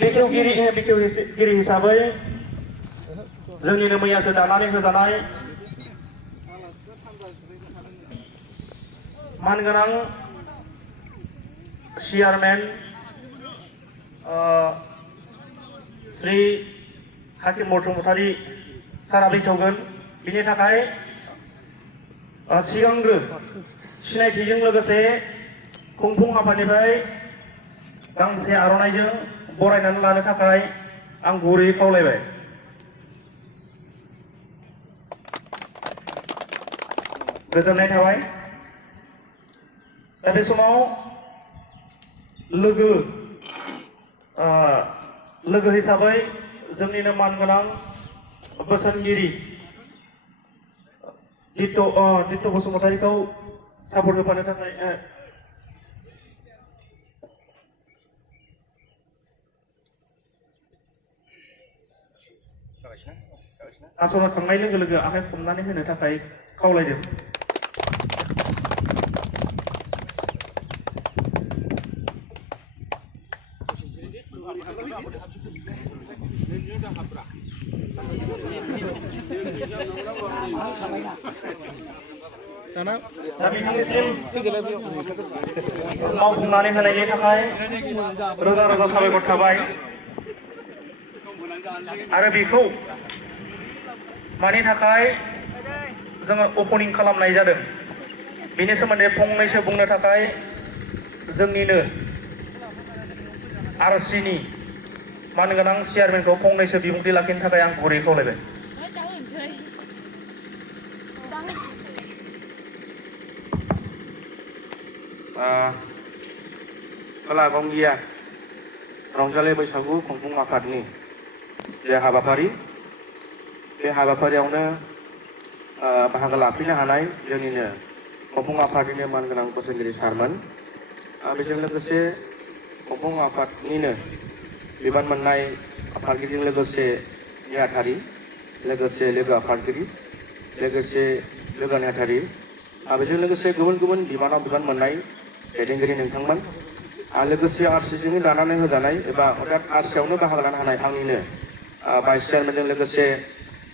बेखेवगिरि हिसाबै जोंनिनो मैयासो दानानै होजानाय मानगोनां चेयारमेन श्री हाकिम बसुमतारी सारा बेखेवगोन। बिनि थाखाय सिगांग्रो सिनायथिजों लोगोसे खुंफुं आफादनिफ्राय गांसे आर'नाइजों बरायनानै लानो थाखाय आं गुरैयै खावलायबाय। गोजोननाय थाबाय। दा बे समाव लोगो हिसाबै जोंनिनो मानगोनां बोसोनगिरि दित्य बसुमतारीखौ सापर्ट होफानो थाखाय आसना खांनाय लोगो लोगो आखाइ खबनानै होनो थाखाय खावलायदों। मावफुंनानै होनायनि थाखाय रोजा रोजा साबायखर थाबाय। आरो बेखौ मानि थाखाय जोङो अपेनिं खालामनाय जादों बेनि सोमोन्दै फंनैसो बुंनो थाखाय जोंनिनो आरसिनि मानगोनां चेयारमेनखौ फंनैसो बिबुंथि लाखिनो थाखाय आं गुरै खावलायबाय। खोला गंगिया रंजालि बैसागु खुंफुं आफादनि जे हाबाफारि, बे हाबाफारियावनो बाहागो लाफैनो हानाय जोंनिनो खुंफुं आफादनिनो मानगोनां बोसोनगिरि सारमोन, बेजों लोगोसे खुंफुं आफादनिनो बिबान मोननाय आफादगिरिजों लोगोसे नेहाथारि, लोगोसे लोगो आफादगिरि, लोगोसे लोगो नेहाथारि, बेजों लोगोसे गुबुन गुबुन बिबानाव बिबान मोननाय दैदेनगिरि नोंथांमोन, लोगोसे आरसिजोंनो दानानै होजानाय एबा अर्थात आरसियावनो बाहागो लानो हानाय आंनिनो भाइस चेयारमेनजों लोगोसे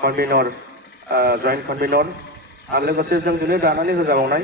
कनभेनर, जइन्ट कनभेनर, आरो लोगोसे जोंजोंनो दानानै होजाबावनाय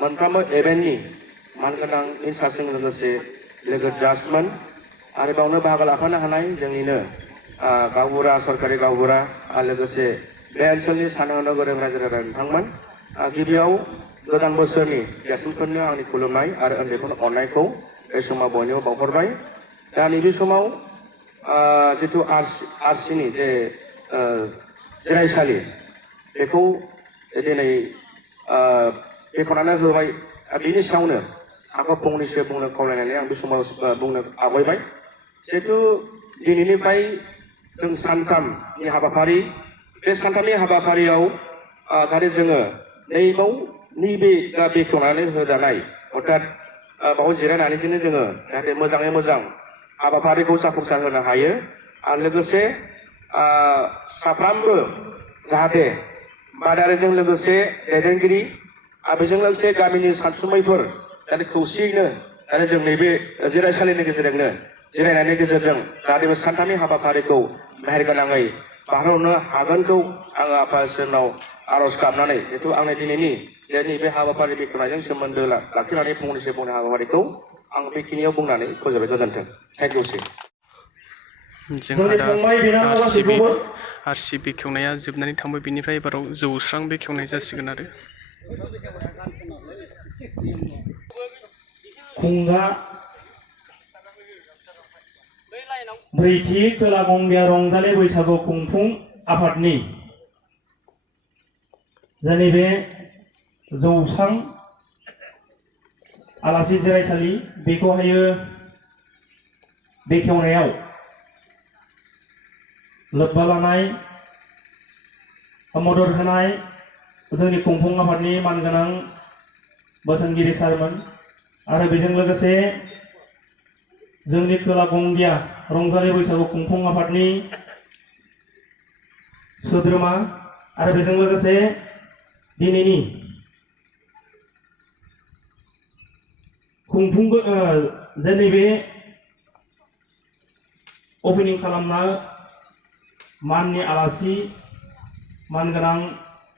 मोनफ्रोमबो इभेन्टनि मानगोनां इनचार्जजों लोगोसे लोगो जाजमोन, आरो बावनो बाहागो लाफानो हानाय जोंनिनो गावबुरा, सरकारि गावबुरा, आरो लोगोसे बे ओनसोलनि साननो हनो गोरों रायजो राजा नोंथांमोन। गिबियाव गोदान बोसोरनि देरसिनफोरनो आंनि खुलुमनाय आरो उन्दैफोरनो अननायखौ बे समाव बयनोबो बावहरबाय। दा नैबे समाव जिथु आरसिनि जे जिरायसालि बेखौ दिनै बेखेवनानै होबाय। बिनि सायावनो आंखौ फंनैसो बुंनो खावलायनानै आं बे समाव बुंनो आवगायबाय। जिहेतु दिनैनिफ्राय जों सानथामनि हाबाफारि, बे सानथामनि हाबाफारियाव जाहाथे जोङो नैबे बेखेवनानै होजानाय अर्थात बाव जिरायनानैनो जोङो जाहाथे मोजाङै मोजां हाबाफारिखौ जाफुंसार होनो हायो, आरो लोगोसे साफ्रोमबो जाहाथे बादारिजों लोगोसे दैदेनगिरि, बेजों लोगोसे गामिनि सानसुमैफोर जाहाथे खौसेयैनो जाहाथे जों नैबे जिरायसालिनि गेजेरजोंनो जिरायनायनि गेजेरजों जाहाथे बे सानथामनि हाबाफारिखौ मेहेरगोनाङै बारहोहरनो हागोनखौ आङो आफा इसोरनाव आर'ज गाबनानै जिहेतु आंनि दिनैनि जे नैबे हाबाफारि बेखेवनायजों सोमोन्दो लाखिनानै फंनैसो बुंनो हाबाफारिखौ आं बेखिनियाव बुंनानै फोजोबबाय। गोजोन्थों। थेंक इउ सि। जोंहा दा आरसि बेखेवनाया जोबनानै थांबाय। बिनिफ्राय एबाराव जौस्रां बेखेवनाय जासिगोन आरो खुंगा ब्रैथि खोला गंगिया रंजालि बैसागु खुंफुं आफादनि जोंनि बे जौस्रां आलासि जिरायसालि बेखौहायो बेखेवनायाव लोब्बा लानाय, मदद होनाय जोंनि खुंफुं आफादनि मानगोनां बोसोनगिरि सारमोन, आरो बेजों लोगोसे जोंनि खोला गंगिया रंजालि बैसागु खुंफुं आफादनि सोद्रोमा, आरो बेजों लोगोसे दिनैनि खुंफुं जोंनि बे ओपनिं खालामना माननि आलासि मानगोनां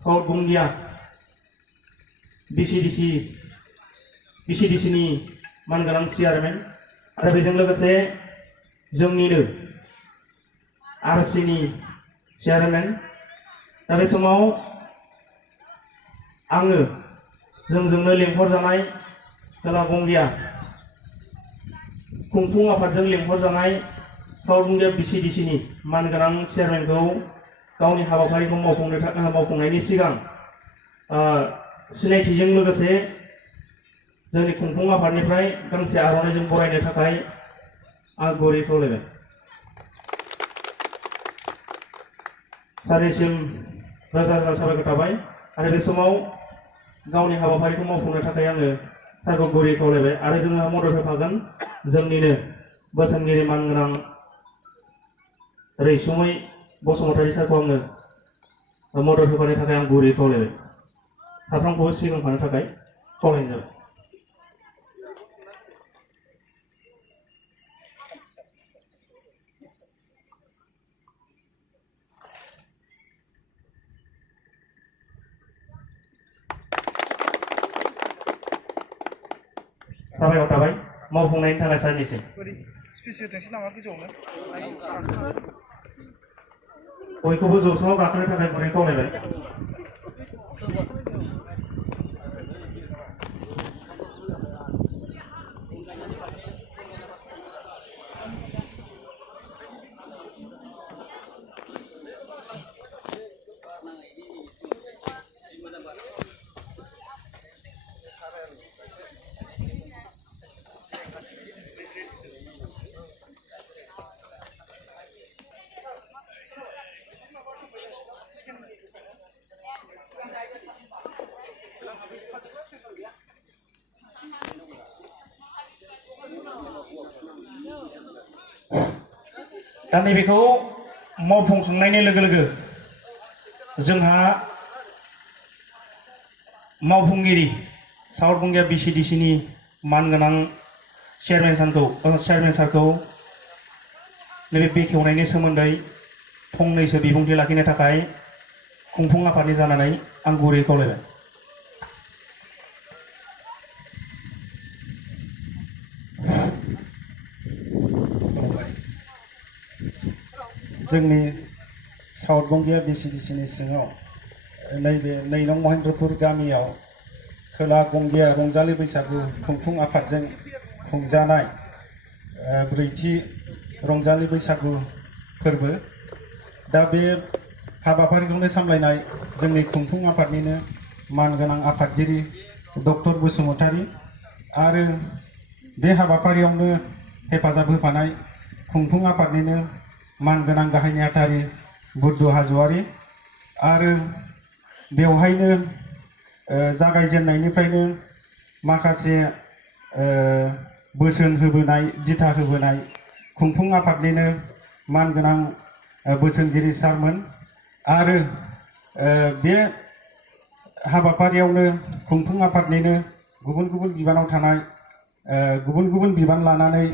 साउथ गंगिया BCDC नि मानगोनां चेयारमेन आरो बेजों लोगोसे जोंनिनो RC नि चेयारमेन दा बे समाव आङो जोंजोंनो लेंहरजानाय खोला गंगिया खुंफुं आफादजों लेंहरजानाय साउथ गंगिया BCDC नि मानगोनां चेयारमेनखौ गावनि हाबाफारिखौ मावफुंनायनि सिगां सिनायथिजों लोगोसे जोंनि खुंफुं आफादनिफ्राय गांसे आर'नाइजों बरायनो थाखाय आं गुरै खावलायबाय। सारिसिम रोजा रोजा साबायखर थाबाय आरो बे समाव गावनि हाबाफारिखौ मावफुंनो थाखाय आङो सारखौ गुरै खावलायबाय आरो जोंहा मदद होफागोन जोंनिनो बोसोनगिरि मानगोनां रैसुमै बसुमतारी सारखौ आङो मदद होफानो थाखाय आं गुरै खावलायबाय। साफ्रोमखौबो सिगांफानो थाखाय खावलायनाय जाबाय। साबायखर थाबाय मावफुंनायनि थाखाय सारनिसिम। बयखौबो जौसाङाव गाखोनो थाखाय गुरै खावलायबाय। दा नैबेखौ मावफुंखांनायनि लोगो लोगो जोंहा मावफुंगिरि साउथ गंगिया BCDC नि मानगोनां चेयारमेन सारखौ नैबे बेखेवनायनि सोमोन्दै फंनैसो बिबुंथि लाखिनो थाखाय खुंफुं आफादनि जानानै आं गुरै खावलायबाय। जोंनि साउथ गंगिया BCDC नि सिङाव नैबे 2 नं महेन्द्रपुर गामियाव खोला गंगिया रंजालि बैसागु खुंफुं आफादजों खुंजानाय ब्रैथि रंजालि बैसागु फोरबो। दा बे हाबाफारिखौनो सामलायनाय जोंनि खुंफुं आफादनिनो मानगोनां आफादगिरि डक्टर बसुमतारी आरो बे हाबाफारियावनो हेफाजाब होफानाय खुंफुं आफादनिनो मानगोनां गाहाय नेहाथारि बुद्धु हाज'वारी आरो बेवहायनो जागायजेननायनिफ्रायनो माखासे बोसोन होबोनाय दिथा होबोनाय खुंफुं आफादनिनो मानगोनां बोसोनगिरि सारमोन आरो बे हाबाफारियावनो खुंफुं आफादनिनो गुबुन गुबुन बिबानाव थानाय गुबुन गुबुन बिबान लानानै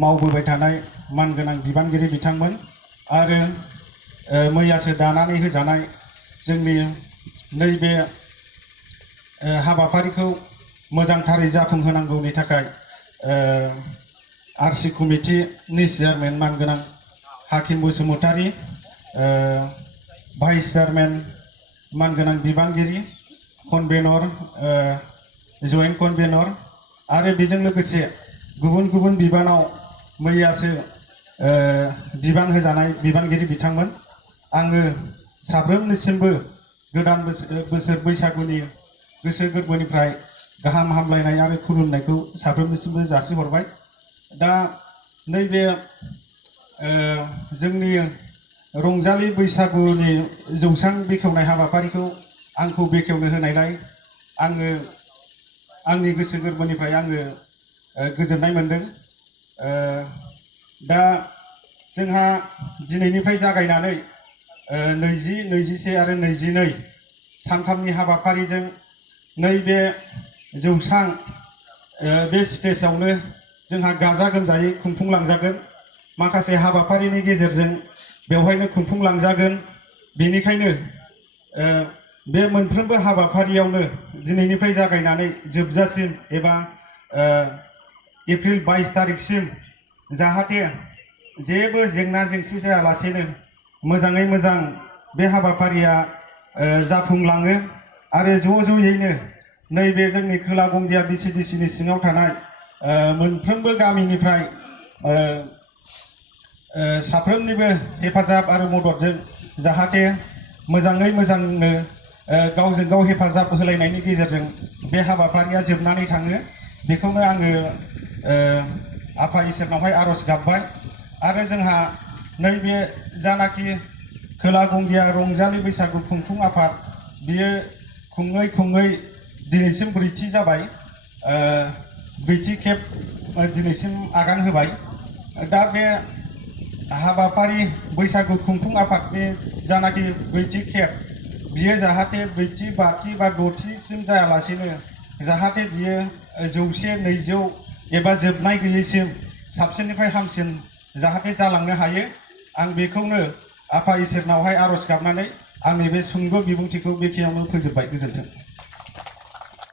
मावबोबाय थानाय मानगोनां बिबानगिरि बिथांमोन आरो मैयासो दानानै होजानाय जोंनि नैबे हाबाफारिखौ मोजांथारै जाफुंहोनांगौनि थाखाय RC कमिटिनि चेयारमेन मानगोनां हाकिम बसुमतारी, भाइस चेयारमेन मानगोनां बिबानगिरि कनभेनर जइन्ट कनभेनर आरो बेजों लोगोसे गुबुन गुबुन बिबानाव मैयासो बिबान होजानाय बिबानगिरि बिथांमोन। आङो साफ्रोमनिसिमबो गोदान बोसोर बैसागुनि गोसो गोरबोनिफ्राय गाहाम हामलायनाय आरो खुलुमनायखौ साफ्रोमनिसिमबो जासिहरबाय। दा नैबे जोंनि रंजालि बैसागुनि जौसां बेखेवनाय हाबाफारिखौ आंखौ बेखेवनो होनायलाय आङो आंनि गोसो गोरबोनिफ्राय आङो गोजोननाय मोनदों। दा जोंहा दिनैनिफ्राय जागायनानै 20, 21 आरो 22 सानथामनि हाबाफारिजों नैबे जौसां बे स्टेजावनो जोंहा गाजा गोमजायै खुंफुंलांजागोन। माखासे हाबाफारिनि गेजेरजों बेवहायनो खुंफुंलांजागोन। बेनिखायनो बे मोनफ्रोमबो हाबाफारियावनो दिनैनिफ्राय जागायनानै जोबजासिम एबा एप्रिल 22 तारिखसिम जाहाथे जेबो जेंना जेंसि जायालासेनो मोजाङै मोजां बे हाबाफारिया जाफुंलाङो आरो ज'यैनो नैबे जोंनि खोला गंगिया BCDCनि सिङाव थानाय मोनफ्रोमबो गामिनिफ्राय साफ्रोमनिबो हेफाजाब आरो मददजों जाहाथे मोजाङै मोजांनो गावजों गाव हेफाजाब होलायनायनि गेजेरजों बे हाबाफारिया जोबनानै थाङो बेखौनो आङो आफा इसोरनावहाय आर'ज गाबबाय। आरो जोंहा नैबे जानाखि खोला गंगिया रंजालि बैसागु खुंफुं आफाद बियो खुङै खुङै दिनैसिम 4थि जाबाय। 2थि खेब दिनैसिम आगान होबाय। दा बे हाबाफारि बैसागु खुंफुं आफादनि जानाखि 2थि खेब बियो जाहाथे 4थि 5थि बा 6थिसिम जायालासेनो जाहाथे बियो 100 200 एबा जोबनाय गैयैसिम साबसिननिफ्राय हामसिन जाहाथे जालांनो हायो आं बेखौनो आफा इसोरनावहाय आर'ज गाबनानै आंनि बे सुंद' बिबुंथिखौ बेखिनियावनो फोजोबबाय। गोजोन्थों।